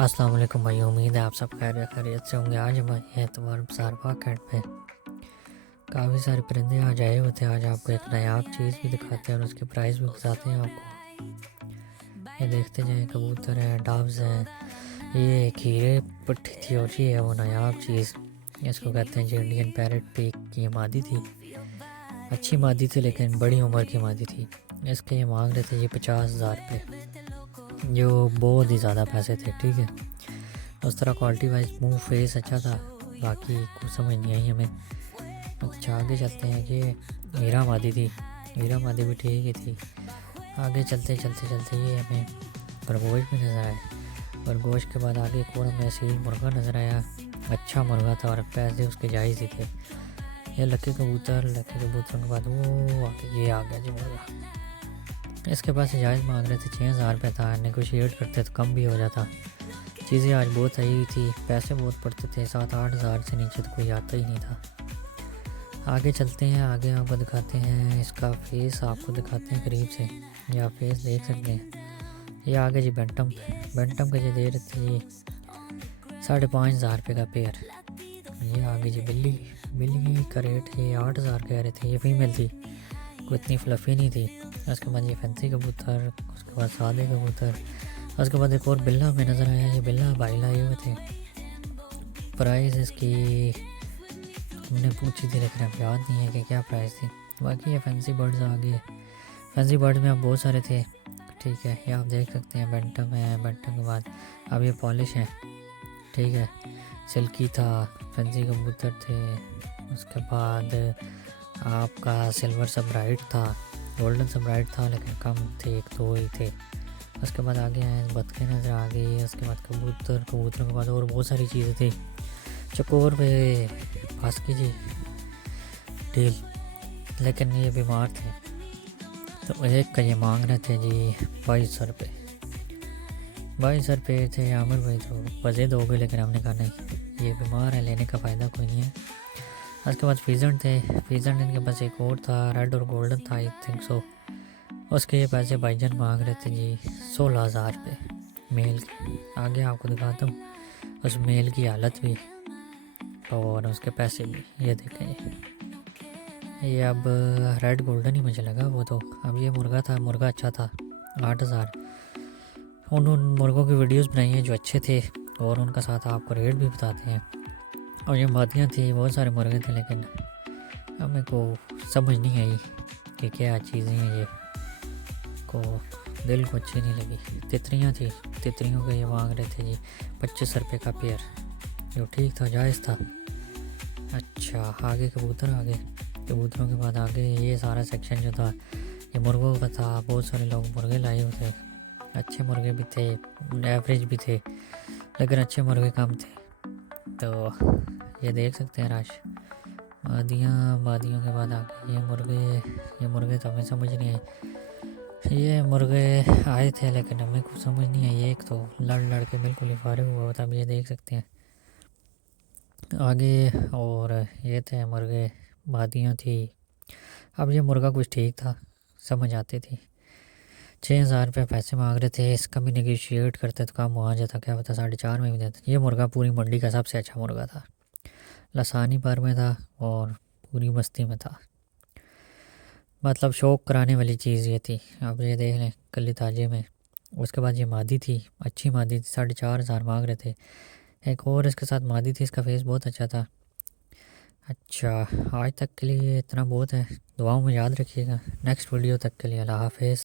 अस्सलाम वालेकुम भाई, उम्मीद है आप सब खैरियत से होंगे। आज हम आए हैं तुम्हारे बाजार मार्केट पे। काफ़ी सारे परिंदे आज आए हुए थे। आज आपको एक नायाब चीज़ भी दिखाते हैं और उसकी प्राइस भी बताते हैं आपको। ये देखते जाएं, कबूतर हैं, डॉव्स हैं। ये एक हीरे पट्टी थी और ये है वो नायाब चीज़। इसको कहते हैं जी इंडियन पैरेट पीक की। ये मादी थी, अच्छी मादी थी लेकिन बड़ी उम्र की मादी थी। इसके ये मांग रहे थे ये 50,000 रुपये, जो बहुत ही ज़्यादा पैसे थे। ठीक है, उस तरह क्वालिटी वाइज मुंह फेस अच्छा था, बाकी कुछ समझ नहीं आई हमें। अच्छा आगे चलते हैं। कि हीरा मादी थी, हीरा मादी भी ठीक ही थी। आगे चलते चलते चलते ये हमें खरगोश भी नज़र आया और गोश के बाद आगे एक और हमें सील मुर्गा नज़र आया। अच्छा मुर्गा था और पैसे उसके जायज़ ही थे। ये लकी कबूतरों के बाद वो आगे ये आ गया जी मुर्गा। इसके पास जायज़ मांग रहे थे, 6,000 रुपये था। नेगोशिएट करते तो कम भी हो जाता। चीज़ें आज बहुत सही थी, पैसे बहुत पड़ते थे, 7-8 हज़ार से नीचे तो कोई आता ही नहीं था। आगे चलते हैं, आगे आपको दिखाते हैं इसका फेस, आपको दिखाते हैं करीब से। ये आप फेस देख सकते हैं। ये आगे जी बेंटम का जो दे रहे थे 5,500 रुपये का पेयर। ये आगे जी बिल्ली का रेट है 8,000 कह रहे थे। ये फीमेल थी, कोई इतनी फ्लफ़ी नहीं थी। उसके बाद ये फैंसी कबूतर, उसके बाद सादे कबूतर, उसके बाद एक और बिल्ला में नज़र आया। ये बिल्ला भाई लाए हुए थे। प्राइस इसकी हमने पूछी थी लेकिन अब याद नहीं है कि क्या प्राइस थी। बाकी ये फैंसी बर्ड्स आ गए। फैंसी बर्ड में अब बहुत सारे थे। ठीक है, ये आप देख सकते हैं। बेंटम है, बेंटम के बाद अब ये पॉलिश है। ठीक है, सिल्की था, फैंसी कबूतर थे। उसके बाद आपका सिल्वर सबराइट था, गोल्डन सबराइट था लेकिन कम थे, 1-2 ही थे। उसके बाद आगे आए बतखें नज़र आ गई। उसके बाद कबूतरों के बाद और बहुत सारी चीज़ें थी। चकोर पे पास की जी डील, लेकिन ये बीमार थे तो एक का ये मांग रहे थे जी 2200 रुपये। 2200 रुपये थे। आमिर भाई तो वजह दोगे, लेकिन हमने कहा नहीं, ये बीमार है, लेने का फ़ायदा कोई नहीं है। उसके बाद फीजेंट थे। फीजेंट इनके पास एक और था, रेड और गोल्डन था, आई थिंक सो। उसके ये पैसे भाईजान मांग रहे थे जी 16,000 रुपये मेल के। आगे आपको दिखाता हूँ उस मेल की हालत भी और उसके पैसे भी। ये देखें, ये अब रेड गोल्डन ही मुझे लगा वो तो। अब ये मुर्गा था, मुर्गा अच्छा था, 8,000। उन मुर्गों की वीडियोस बनाई हैं जो अच्छे थे और उनका साथ आपको रेट भी बताते हैं। और ये मादियाँ थी, बहुत सारे मुर्गे थे लेकिन हमें को समझ नहीं आई कि क्या चीज़ें हैं। ये को दिल को अच्छी नहीं लगी। तितरियाँ थी, तितरियों के ये मांग रहे थे जी 25 रुपये का पेयर, जो ठीक था, जायज़ था। अच्छा आगे कबूतर आ गए। कबूतरों के बाद आगे ये सारा सेक्शन जो था ये मुर्गों का था। बहुत सारे लोग मुर्गे लाए हुए थे, अच्छे मुर्गे भी थे, एवरेज भी थे, लेकिन अच्छे मुर्गे कम थे। तो ये देख सकते हैं रश वादियों के बाद आगे ये मुर्गे तो हमें समझ नहीं आए। ये मुर्गे आए थे लेकिन हमें कुछ समझ नहीं आई। एक तो लड़ के बिल्कुल ही फारिग हुआ था। अब ये देख सकते हैं आगे। और ये थे मुर्गे, वादियाँ थी। अब ये मुर्गा कुछ ठीक था, समझ आती थी। 6,000 रुपये पैसे मांग रहे थे। इसका भी नेगोशिएट करते तो काम वहाँ जाता, क्या पता 4.5 में भी देते। ये मुर्गा पूरी मंडी का सबसे अच्छा मुर्गा था, लसानी पर में था और पूरी बस्ती में था। मतलब शौक कराने वाली चीज़ ये थी। अब ये देख लें कली ताजे में। उसके बाद ये मादी थी, अच्छी मादी थी, 4,500 मांग रहे थे। एक और इसके साथ मादी थी, इसका फेस बहुत अच्छा था। अच्छा आज तक के लिए इतना बहुत है। दुआओं में याद रखिएगा। नेक्स्ट वीडियो तक के लिए अल्लाह हाफ़िज़।